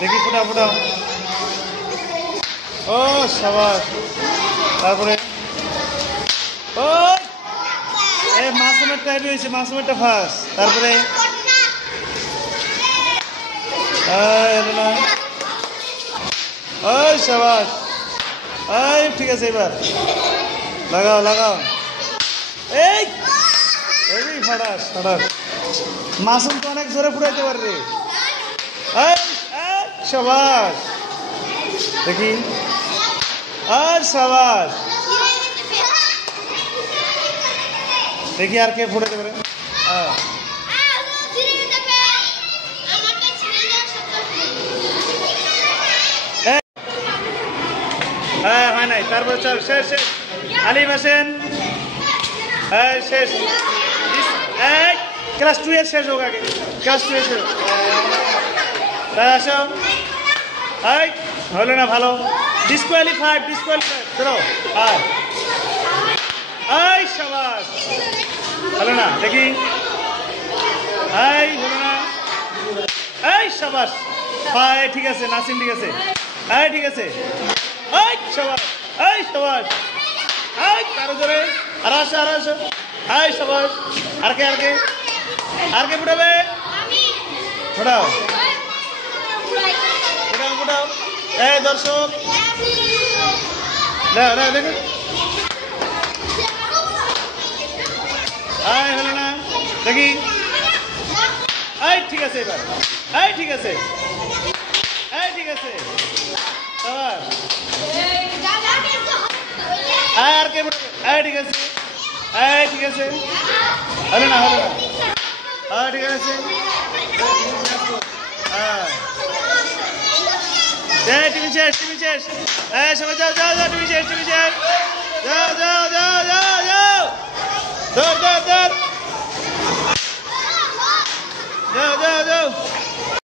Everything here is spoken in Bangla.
দেখি ফুটাও ফুটাও। ও সাবাস। তারপরে ও এ মাসুমের টাইপ হয়েছে, মাসুমেরটা ফার্স্ট। তারপরে ওই সাবাস। এই ঠিক আছে, এবার লাগাও লাগাও। এই ফাটাস ফাটাস। মাসুম তো অনেক জোরে ফুটাইতে পারে রে। সাবাস। দেখি আর সাবাস। দেখি আর কে ফুটাইতে পারে। হ্যাঁ হয় নাই। তারপরে চল শেষ শেষ। আলিম আসেন। হ্যাঁ শেষ। ক্লাস 2 এর শেষ হোক আগে। ক্লাস 2 এর শেষ তাই আসো। এই হলো না ভালো। Disqualified disqualified. চলো এই সাবাস। হলো না দেখি। এই হলো না। এই সাবাস। হ্যাঁ ঠিক আছে, নাসিম ঠিক আছে। এই ঠিক আছে। এই সাবাস। এই সাবাস। এই কারো জোরে। আর আসো আর আসো। এই সাবাস। আর কে আর কে আর কে ফুটাবে? ফুটাও ফুটাও ফুটাও। এই দর্শক দেখো। এই হলো না দেখি। এই ঠিক আছে এবার। এই ঠিক আছে। এই ঠিক আছে। সাবাস। আর কে ফুটাবে? এই ঠিক আছে। এই ঠিক আছে। হলো না হলো না। হ্যাঁ ঠিক আছে। হ্যাঁ টিভি শেষ টিভি শেষ। হ্যাঁ সবাই যাও যাও যাও টিভি শেষ টিভি শেষ। যাও যাও যাও।